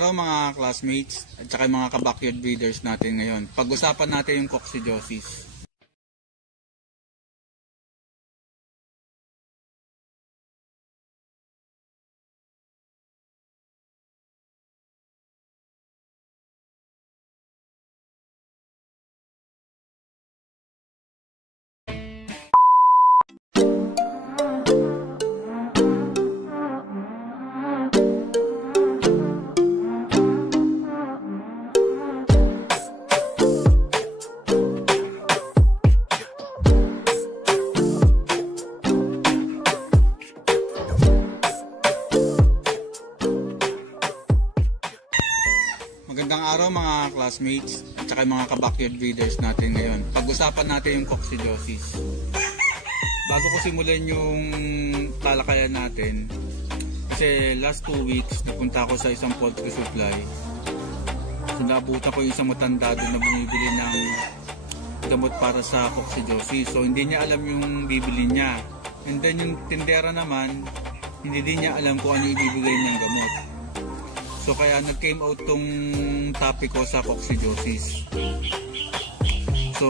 araw mga classmates at saka mga ka-backyard breeders natin ngayon. Pag-usapan natin yung coccidiosis. Magandang araw mga classmates at saka mga ka-backyard breeders natin ngayon. Pag-usapan natin yung coccidiosis. Bago ko simulan yung talakayan natin, kasi last 2 weeks napunta ako sa isang poultry supply. So naabutan ko yung isang matanda doon na bumibili ng gamot para sa coccidiosis. So hindi niya alam yung bibili niya. And then yung tindera naman, hindi din niya alam kung ano ibibigay niyang gamot. So kaya nag-came out tong topic ko sa coccidiosis. So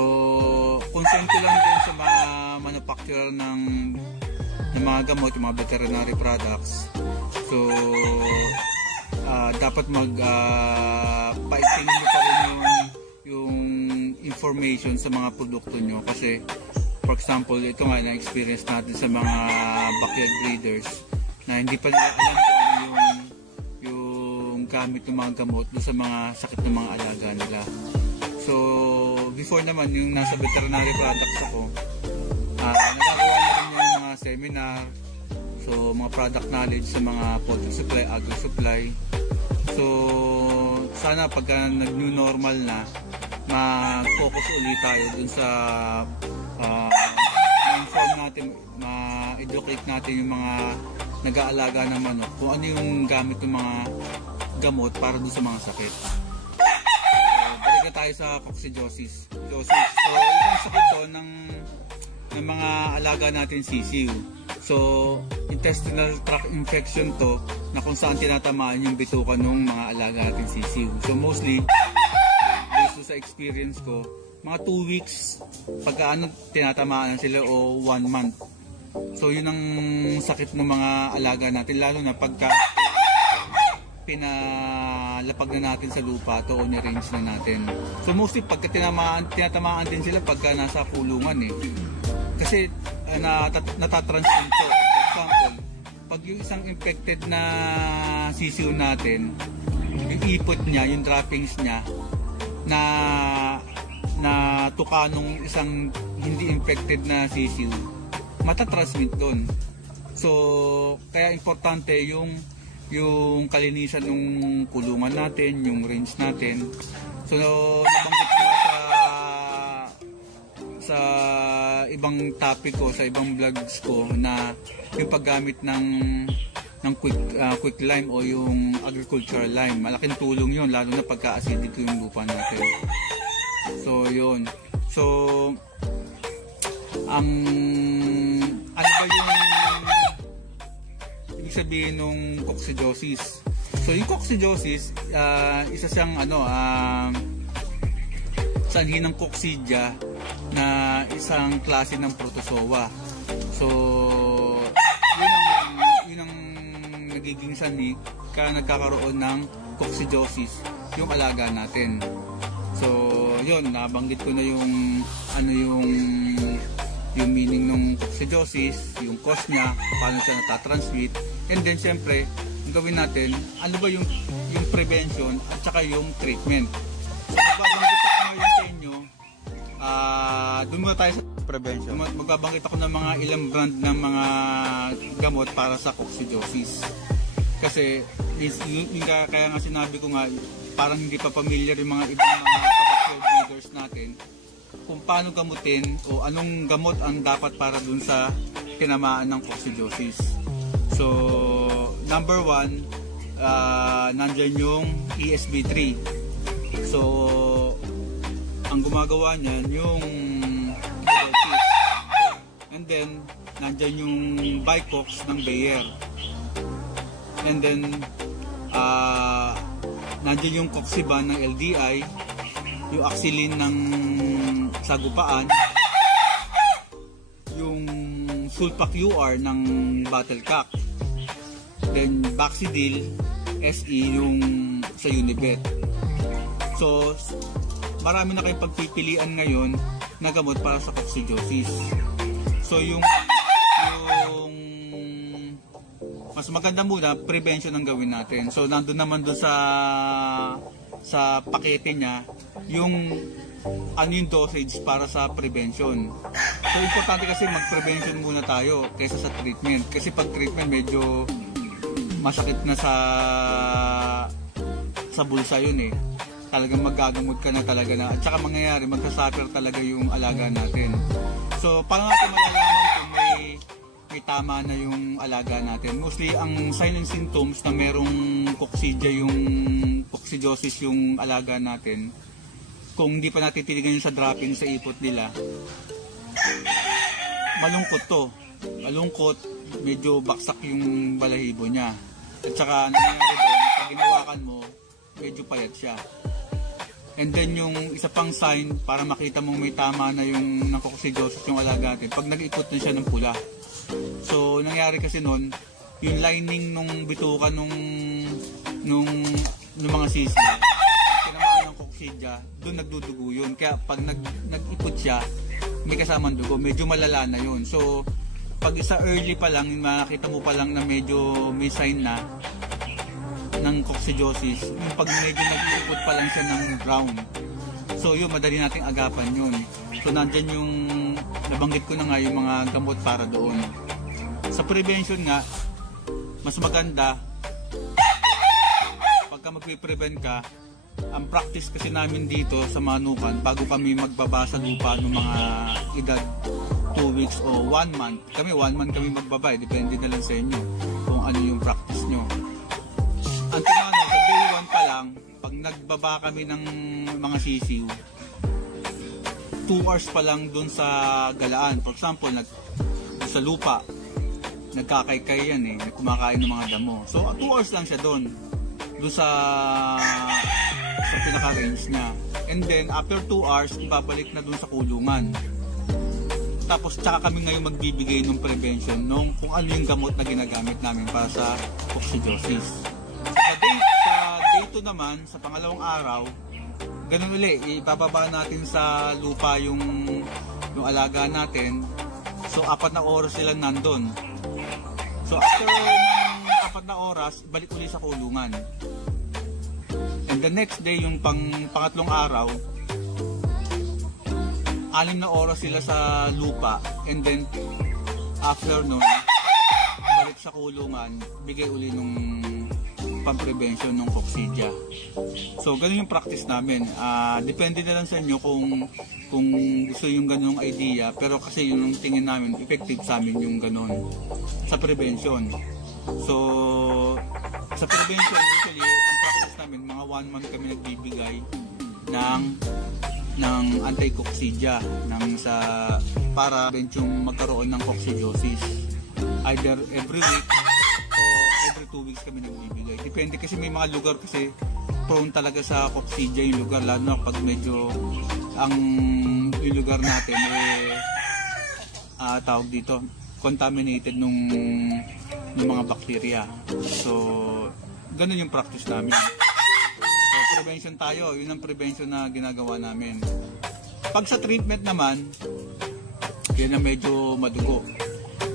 concern ko lang din sa mga manufacturer ng mga gamot, yung mga veterinary products. So dapat pa-extend pa rin yung information sa mga produkto nyo. Kasi for example, ito nga na-experience natin sa mga backyard breeders na hindi pa nila alam kung ano yung gamit ng mga gamot doon sa mga sakit ng mga alaga nila. So before naman yung nasa veterinary products ako, nagagawa na rin yung mga seminar, so mga product knowledge sa mga poultry supply, agri supply. So sana pagka nag-new normal na, mag-focus ulit tayo dun sa ma-inform natin, ma-educate natin yung mga nag-aalaga ng manok kung ano yung gamit ng mga gamot para dun sa mga sakit. So balik na tayo sa coccidiosis. So isang sakit to ng mga alaga natin sisiw. So intestinal tract infection to na kung saan tinatamaan yung bituka ng mga alaga natin sisiw. So mostly based sa experience ko, mga 2 weeks pagka tinatamaan sila o 1 month. So yun ang sakit ng mga alaga natin, lalo na pagka pinalapag na natin sa lupa to o ni-range na natin. So mostly pagka tinatamaan din sila pagka nasa kulungan kasi natatransmit to. For example, pag yung isang infected na sisiw natin, yung ipot niya, yung droppings niya na tuka nung isang hindi infected na sisiw, matatransmit doon. So kaya importante yung kalinisan ng kulungan natin, yung range natin. So nabanggit ko sa ibang topic ko, sa ibang vlogs ko, na yung paggamit ng quick lime o yung agricultural lime, malaking tulong yun, lalo na pagka-acidic yung lupa natin. So yun. So ano ba yung ibig sabihin ng coccidiosis? So yung coccidiosis, isa siyang sanhi ng coccidia na isang klase ng protozoa. So yun ang nagiging sanhi kaya nagkakaroon ng coccidiosis yung alaga natin. So yun, nabanggit ko na yung yung meaning ng coccidiosis, yung cause niya, paano siya natatransmit, and then syempre ang gawin natin, ano ba yung prevention at saka yung treatment. So magbabanggit ako ngayon sa inyo, doon muna tayo sa prevention. Magbabanggit ako ng mga ilang brand ng mga gamot para sa coccidiosis. Kasi kaya nga sinabi ko nga, parang hindi pa familiar yung mga ibang mga backyard breeders natin kung paano gamutin o anong gamot ang dapat para dun sa tinamaan ng coccidiosis. So number 1, nandyan yung ESB3. So ang gumagawa niyan yung and then nandyan yung Bicox ng Bayer, and then nandiyan yung Coxiban ng LDI, yung Axilin ng Sagupaan, yung Sulpak UR ng Battlecock, then Baxidil SE yung sa Unibet. So marami na kayong pagpipilian ngayon na gamot para sa coccidiosis. So yung mas maganda muna prevention ang gawin natin. So nandun naman dun sa pakete niya yung ano yung dosage para sa prevention. So importante kasi mag-prevention muna tayo kaysa sa treatment. Kasi pag treatment medyo masakit na sa bulsa yun eh. Talagang magagamot ka na talaga na. At saka mangyayari, magkasuffer talaga yung alaga natin. So paano natin malalaman kung may tama na yung alaga natin? Mostly ang sign and symptoms na merong coccidiosis yung alaga natin, kung hindi pa natin tinigan sa dropping sa ipot nila, malungkot to. Malungkot, medyo baksak yung balahibo niya. At saka nangyayari doon, pag ginawakan mo, medyo payat siya. And then yung isa pang sign para makita mong may tama na yung coccidiosis yung alaga natin, pag nag-ikot na siya ng pula. So nangyari kasi noon, yung lining nung bituka nung mga sisi, tinamaan ng coccidia, doon nagdudugo yun. Kaya pag nag-ikot siya, may kasamang dugo, medyo malala na yun. So pag isa early pa lang, makita mo pa lang na medyo may sign na ng coccidiosis, yung pag medyo nag-ikot pa lang siya ng brown. So yun, madali nating agapan yun. So nandyan yung nabanggit ko na nga yung mga gamot para doon. Sa prevention nga, mas maganda pagka magpe-prevent ka. Ang practice kasi namin dito sa Manukan, bago kami magbaba sa lupa ng mga edad 2 weeks o 1 month, kami 1 month kami magbaba, depende na lang sa inyo kung ano yung practice nyo. Ang tinanong, sa day 1 pa lang, pag nagbaba kami ng mga sisiw, 2 hours pa lang dun sa galaan. For example, sa lupa, nagkakaykay yan eh, kumakain ng mga damo. So 2 hours lang siya dun sa pinaka-range niya. And then after 2 hours, ibabalik na dun sa kulungan. Tapos tsaka kami ngayon magbibigay ng prevention nung kung ano yung gamot na ginagamit namin para sa coccidiosis. Sa day 2 naman, sa pangalawang araw, ganun uli, ibababa natin sa lupa yung alaga natin. So 4 na oras sila nandun. So after ng 4 na oras, balik uli sa kulungan. And the next day, yung pangatlong araw, 6 na oras sila sa lupa. And then after nun, balik sa kulungan, bigay uli nung pang-prevention ng coccidia. So ganun yung practice namin. Depende na lang sa inyo kung gusto yung ganung idea, pero kasi yung tingin namin effective sa amin yung ganun sa prevention. So sa prevention, usually ang practice namin, mga 1 month kami nagbibigay ng anti-coccidia para yung magkaroon ng coccidiosis, either every week o every 2 weeks kami nagbibigay. Depende kasi may mga lugar kasi prone talaga sa coccidia yung lugar, lalo na pag medyo yung lugar natin tawag dito, contaminated nung mga bakterya. So ganun yung practice namin. So prevention tayo, yun ang prevention na ginagawa namin. Pag sa treatment naman, yan ang medyo madugo.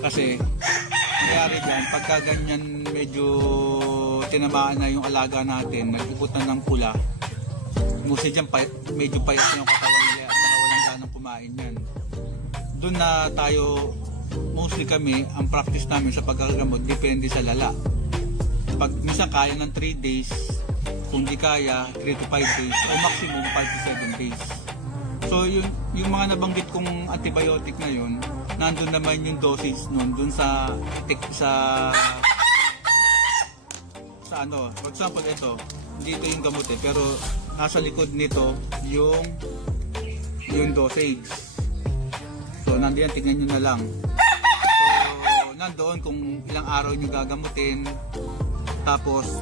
Kasi nangyari dyan, pagka ganyan medyo tinamaan na yung alaga natin, nag-ikot na ng pula, mostly dyan medyo payat na yung katawan nila at nakawalan ganang kumain yan. Doon na tayo, mostly kami, ang practice namin sa pagkagamot depende sa lala. Pag minsan kaya ng 3 days, kung di kaya 3 to 5 days o maximum 5 to 7 days. So yung mga nabanggit kong antibiotic na yun, nandun naman yung dosage nun dun sa ano, for example ito, dito yung gamot pero nasa likod nito yung dosage. So nandiyan, tignan nyo na lang. So nandoon kung ilang araw nyo gagamutin, tapos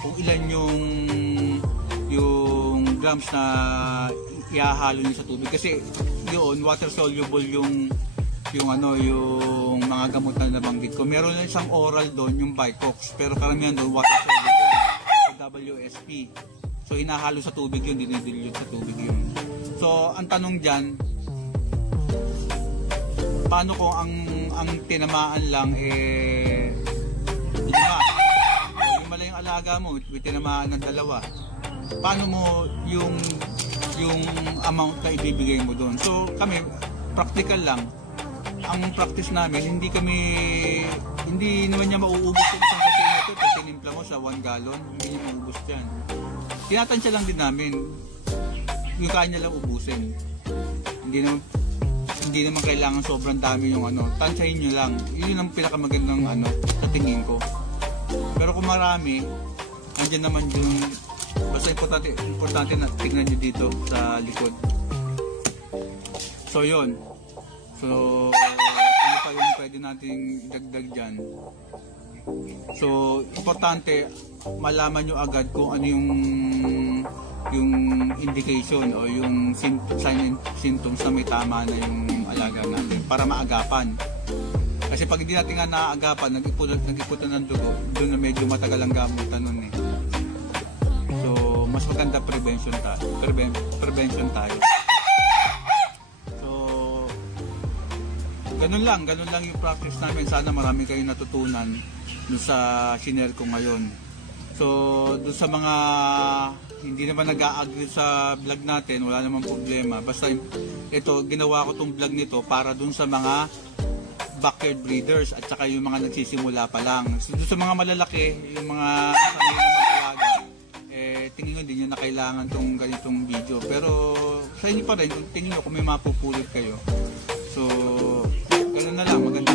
kung ilan yung grams na ihahalo niyo sa tubig, kasi yun water soluble yung mga gamot na nabanggit ko. Meron lang isang oral doon, yung Vitox, pero karamihan doon water soluble, WSP. So hinahalo sa tubig yun, dinidilute sa tubig yun. So ang tanong diyan, paano kung ang tinamaan lang lima lang yung alaga mo, tinamaan ng 2, paano mo yung amount na ibibigay mo doon? So kami practical lang, ang practice namin, hindi naman niya mauubos yung isang kasi nito. Pag tinimpla mo sa 1 gallon, hindi niya mauubos yan. Tinatansya lang din namin yung kanya lang ubusin. Hindi naman kailangan sobrang dami yung tansyahin nyo lang. Yun ang pinakamagandang sa tingin ko. Pero kung marami, andyan naman yung basta importante na tingnan nyo dito sa likod. So yun. So ano pa yung pwede nating dagdag dyan? So importante malaman nyo agad kung ano yung indication o yung sign and symptoms na may tama na yung alaga natin para maagapan. Kasi pag hindi natin nga naaagapan, nag-iputan ng dugo, doon na medyo matagal ang gamutan nun eh. So mas maganda prevention tayo. So ganun lang yung practice namin. Sana marami kayong natutunan dun sa shinare ko ngayon. So dun sa mga hindi naman nag-a-agree sa vlog natin, wala namang problema. Basta ito, ginawa ko tong vlog nito para dun sa mga backyard breeders at saka yung mga nagsisimula pa lang. So, dun sa mga malalaki, yung mga alaga, tingin ko hindi nyo na kailangan tong ganitong video. Pero sa inyo pa rin, kung tingin nyo kung may mapupulot kayo. So, ganoon na lang, maganda